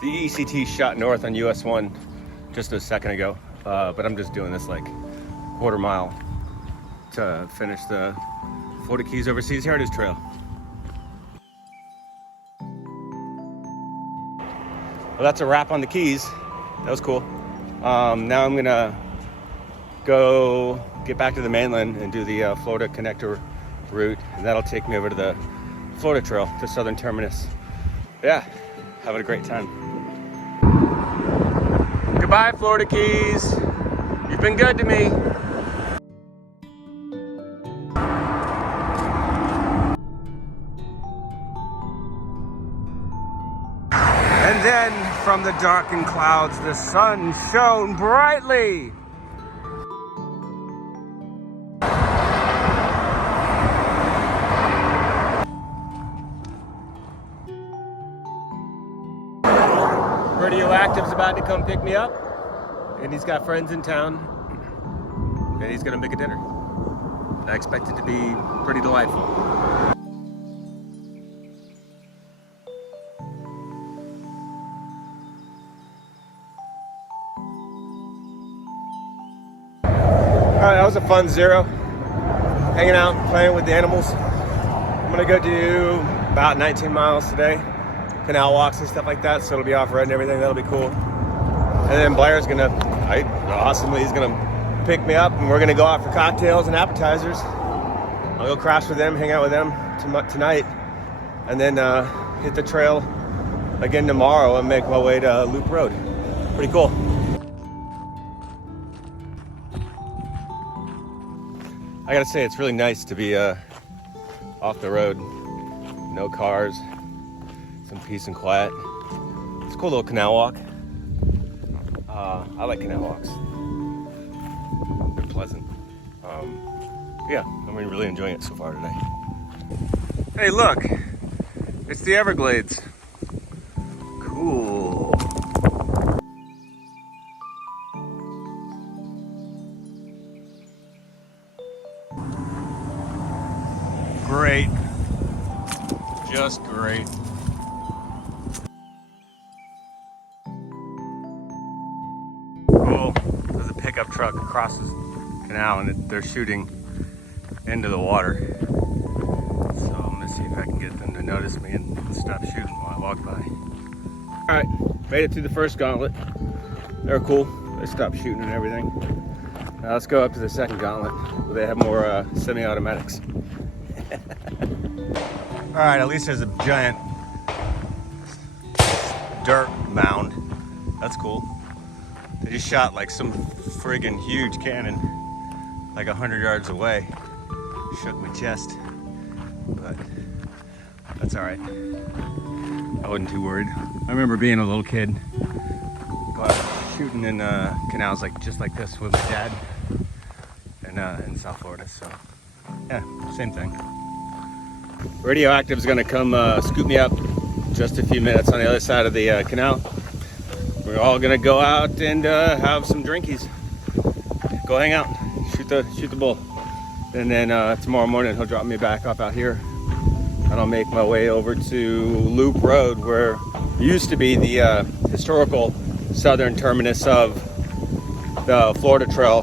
The ECT shot north on US 1 just a second ago, but I'm just doing this like quarter mile to finish the Florida Keys Overseas Heritage Trail. Well, that's a wrap on the Keys. That was cool. Now I'm gonna go get back to the mainland and do the Florida Connector route, and that'll take me over to the Florida Trail, to southern terminus. Yeah, having a great time. Goodbye, Florida Keys. You've been good to me. And then from the darkened clouds, the sun shone brightly. Radioactive's about to come pick me up, and he's got friends in town, and he's gonna make a dinner. I expect it to be pretty delightful. Alright, that was a fun zero. Hanging out, playing with the animals. I'm gonna go do about 19 miles today. Canal walks and stuff like that, so it'll be off-road and everything. That'll be cool. And then Blair's gonna, awesomely, he's gonna pick me up, and we're gonna go out for cocktails and appetizers. I'll go crash with them, hang out with them tonight, and then hit the trail again tomorrow and make my way to Loop Road. Pretty cool. I gotta say, it's really nice to be off the road. No cars. Some peace and quiet. It's a cool little canal walk. I like canal walks. They're pleasant. Yeah, I'm really enjoying it so far today. Hey, look! It's the Everglades. Cool. Great. Just great. There's a pickup truck across the canal, and they're shooting into the water. So I'm gonna see if I can get them to notice me and stop shooting while I walk by. All right, made it through the first gauntlet. They're cool. They stopped shooting and everything. Now let's go up to the second gauntlet, where they have more semi-automatics. All right, at least there's a giant dirt mound. That's cool. They just shot like some friggin' huge cannon like 100 yards away. Shook my chest, but that's all right. I wasn't too worried. I remember being a little kid, shooting in canals just like this with my dad in South Florida. So yeah, same thing. Radioactive's gonna come scoop me up just a few minutes on the other side of the canal. We're all gonna go out and have some drinkies. Go hang out, shoot the bull. And then tomorrow morning he'll drop me back off out here, and I'll make my way over to Loop Road, where it used to be the historical southern terminus of the Florida Trail,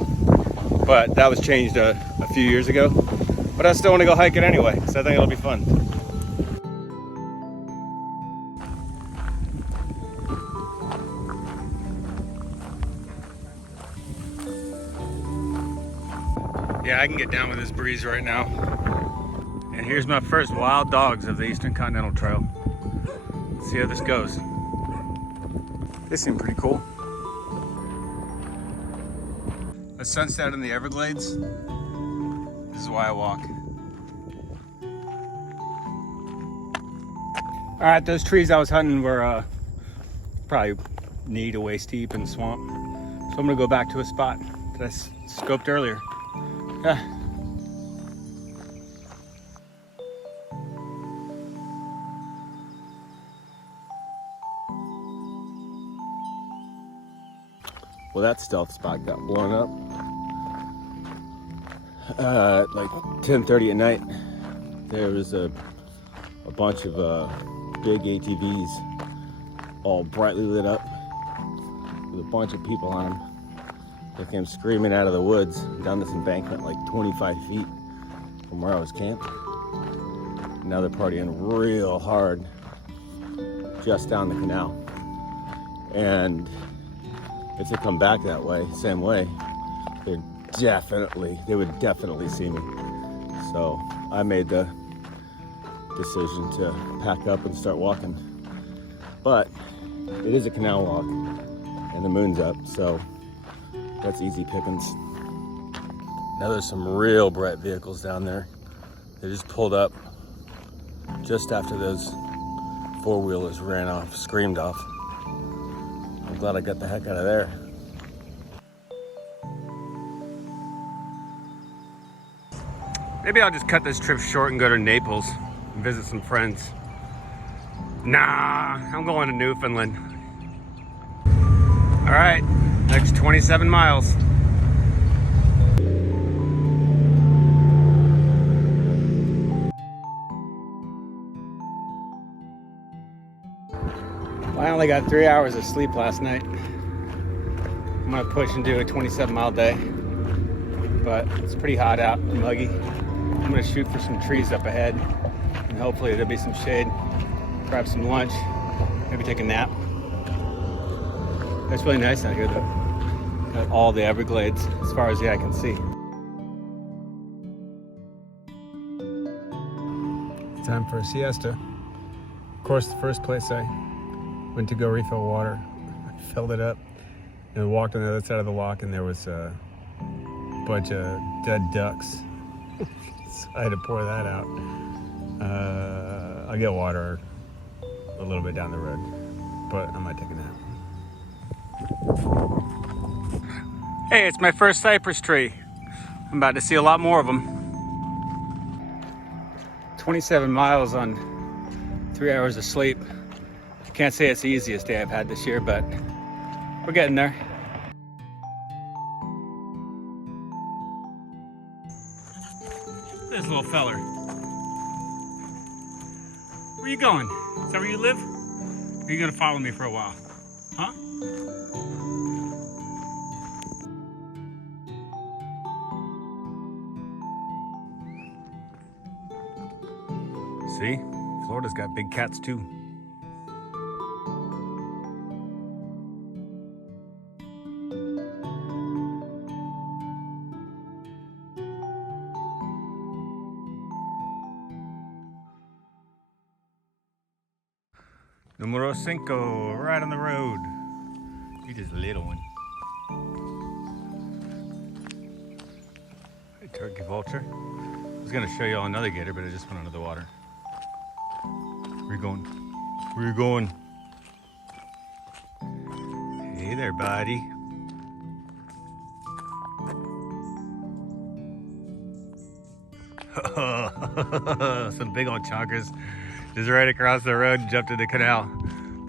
but that was changed a few years ago. But I still want to go hike it anyway, so I think it'll be fun. Yeah, I can get down with this breeze right now. And here's my first wild dogs of the Eastern Continental Trail. Let's see how this goes. They seem pretty cool. A sunset in the Everglades. This is why I walk. All right, those trees I was hunting were probably knee to waist deep in the swamp. So I'm gonna go back to a spot that I scoped earlier. Well, that stealth spot got blown up like 10:30 at night. There was a bunch of big ATVs all brightly lit up with a bunch of people on them. They came screaming out of the woods down this embankment like 25 feet from where I was camped. Now they're partying real hard just down the canal. And if they come back that way, same way, they would definitely see me. So I made the decision to pack up and start walking. But it is a canal walk and the moon's up, so that's easy pickings. Now there's some real bright vehicles down there. They just pulled up just after those four-wheelers ran off, screamed off. I'm glad I got the heck out of there. Maybe I'll just cut this trip short and go to Naples and visit some friends. Nah, I'm going to Newfoundland. All right, next 27 miles. I only got 3 hours of sleep last night. I'm gonna push and do a 27-mile day, but it's pretty hot out and muggy. I'm gonna shoot for some trees up ahead, and hopefully there'll be some shade. Grab some lunch, maybe take a nap. It's really nice out here though. Got all the Everglades as far as the eye can see. Time for a siesta. Of course, the first place I went to go refill water, I filled it up and walked on the other side of the walk, and there was a bunch of dead ducks. So I had to pour that out. I'll get water a little bit down the road, but I might take a nap. Hey, it's my first cypress tree. I'm about to see a lot more of them. 27 miles on 3 hours of sleep. I can't say it's the easiest day I've had this year, but we're getting there. This little feller. Where you going? Is that where you live? Or are you gonna follow me for a while? Huh? See? Florida's got big cats too. Numero 5, right on the road. You're just a little one. Hey, turkey vulture. I was gonna show you all another gator, but I just went under the water. Where you going? Where you going? Hey there, buddy. Some big old chonkers. Just right across the road and jumped in the canal.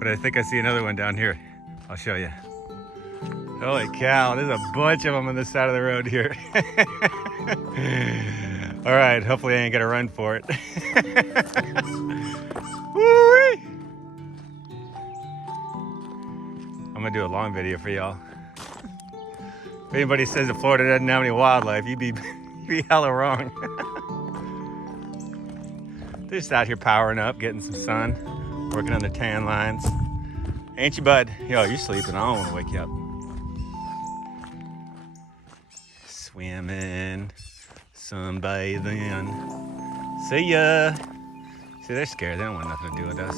But I think I see another one down here. I'll show you. Holy cow, there's a bunch of them on this side of the road here. All right, hopefully I ain't gonna run for it. Woo-wee. I'm gonna do a long video for y'all. If anybody says that Florida doesn't have any wildlife, you'd be hella wrong. They're just out here powering up, getting some sun, working on their tan lines. Ain't you, bud? Yo, you're sleeping. I don't want to wake you up. Swimming, sunbathing. See ya. See, they're scared. They don't want nothing to do with us.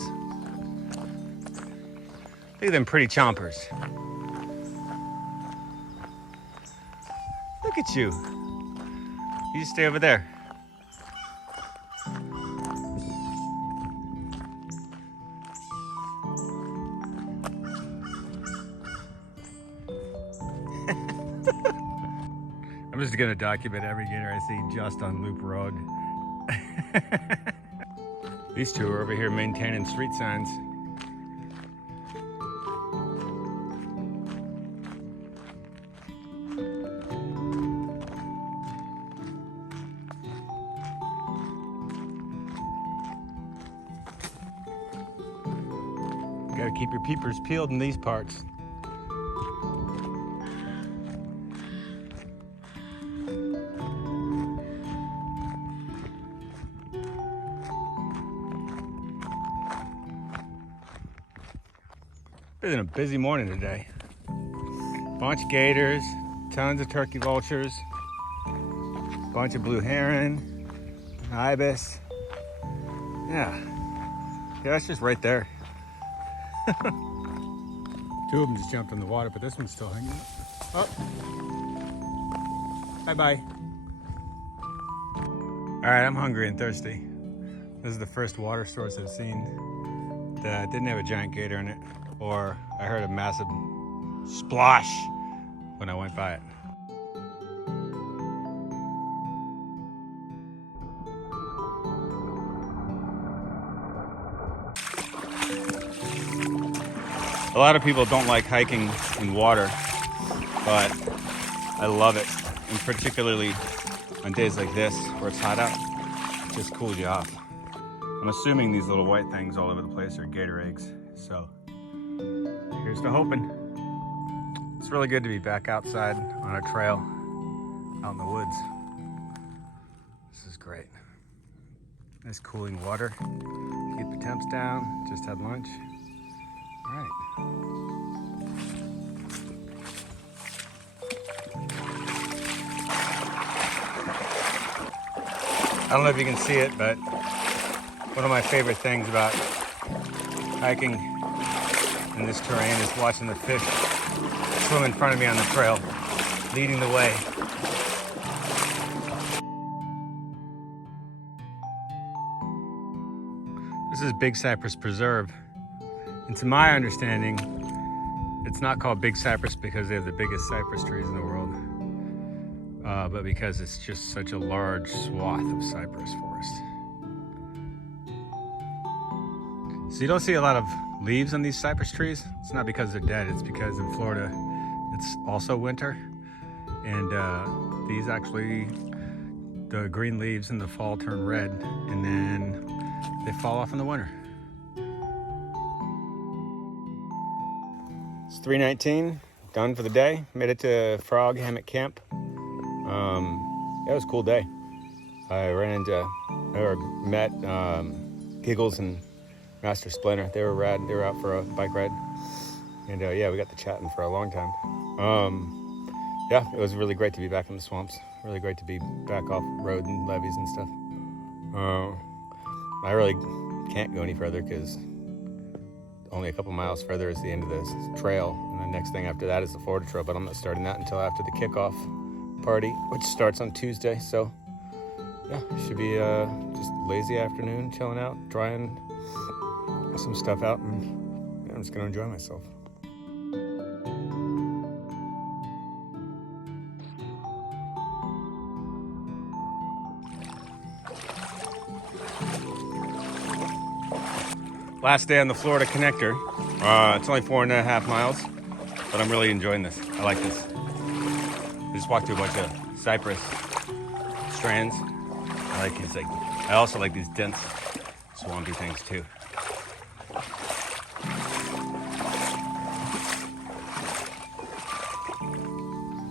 Look at them pretty chompers. Look at you. You just stay over there. I'm just gonna document every gator I see just on Loop Road. These two are over here maintaining street signs. Got Gotta keep your peepers peeled in these parts. It's been a busy morning today. Bunch of gators, tons of turkey vultures, bunch of blue heron, ibis. Yeah, that's just right there. Two of them just jumped in the water, but this one's still hanging out. Oh. Bye-bye. All right, I'm hungry and thirsty. This is the first water source I've seen that didn't have a giant gator in it, or I heard a massive splosh when I went by it. A lot of people don't like hiking in water, but I love it, and particularly on days like this where it's hot out, it just cools you off. I'm assuming these little white things all over the place are gator eggs, so here's to hoping. It's really good to be back outside on a trail out in the woods. This is great. Nice cooling water. Keep the temps down. Just had lunch. All right. I don't know if you can see it, but one of my favorite things about hiking in this terrain is watching the fish swim in front of me on the trail, leading the way. This is Big Cypress Preserve, and to my understanding, it's not called Big Cypress because they have the biggest cypress trees in the world, but because it's just such a large swath of cypress forest. So you don't see a lot of leaves on these cypress trees. It's not because they're dead, it's because in Florida it's also winter, and these actually, the green leaves in the fall turn red, and then they fall off in the winter. It's 3:19, done for the day. Made it to Frog Hammock Camp. It was a cool day. I met Giggles and Master Splinter. They were rad. They were out for a bike ride, and yeah, we got to chatting for a long time. Yeah, it was really great to be back in the swamps. Really great to be back off road and levees and stuff. I really can't go any further because only a couple miles further is the end of this trail, and the next thing after that is the Florida Trail. But I'm not starting that until after the kickoff party, which starts on Tuesday. So yeah, it should be just lazy afternoon, chilling out, trying some stuff out, and yeah, I'm just gonna enjoy myself. Last day on the Florida Connector. It's only 4.5 miles, but I'm really enjoying this. I like this. I just walked through a bunch of cypress strands. I also like these dense, swampy things too.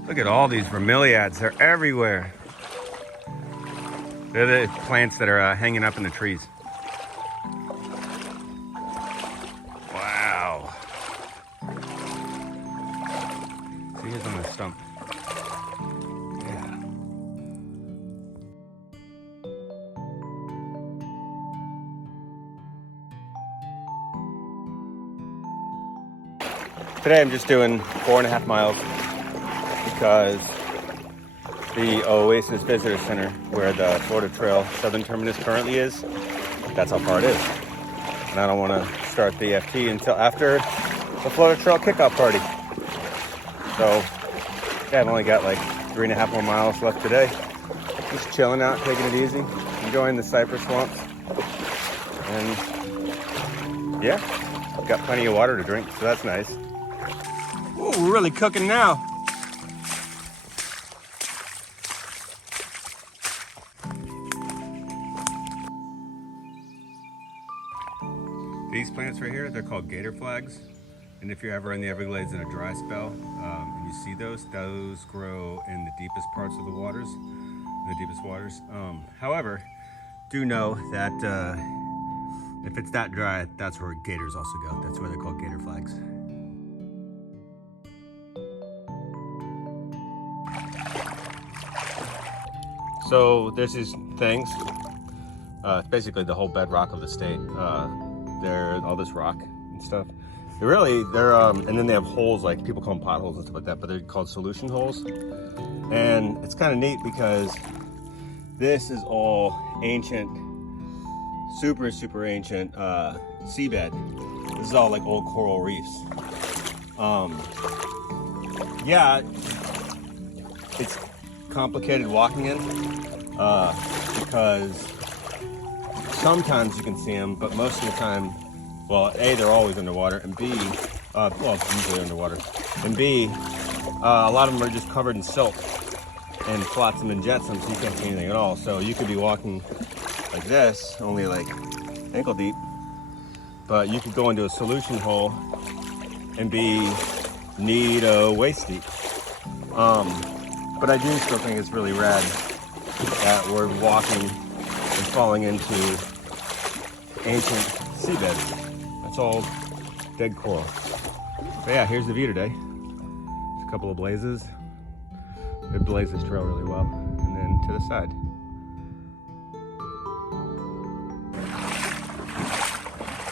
Look at all these bromeliads. They're everywhere. They're the plants that are hanging up in the trees. Wow. See, here's on the stump. Yeah. Today I'm just doing 4.5 miles because the Oasis Visitor Center, where the Florida Trail Southern Terminus currently is, that's how far it is. And I don't want to start the FT until after the Florida Trail kickoff party. So yeah, I've only got like 3.5 more miles left today. Just chilling out, taking it easy, enjoying the cypress swamps. And yeah, I've got plenty of water to drink, so that's nice. Ooh, we're really cooking now. These plants right here, they're called gator flags. And if you're ever in the Everglades in a dry spell, and you see those grow in the deepest parts of the waters, however, do know that if it's that dry, that's where gators also go. That's why they're called gator flags. So there's these things. It's basically the whole bedrock of the state. They're all this rock and stuff. They're and then they have holes, like people call them potholes and stuff like that, but they're called solution holes. And it's kind of neat because this is all ancient, super ancient seabed. This is all like old coral reefs. Yeah, it's complicated walking in because sometimes you can see them, but most of the time, well, A, they're always underwater, and B, well, usually underwater, and B, a lot of them are just covered in silt and flotsam and jetsam, so you can't see anything at all. So you could be walking like this, only like ankle deep, but you could go into a solution hole and be knee to waist deep. But I do still think it's really rad that we're walking and falling into ancient seabed. That's all dead coral. But yeah, here's the view today. There's a couple of blazes. It blazes this trail really well. And then to the side.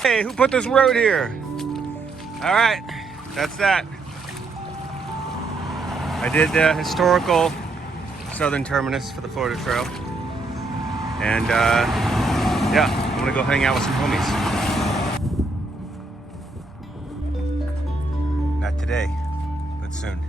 Hey, who put this road here? All right, that's that. I did the historical southern terminus for the Florida Trail. And yeah, I'm gonna go hang out with some homies. Not today, but soon.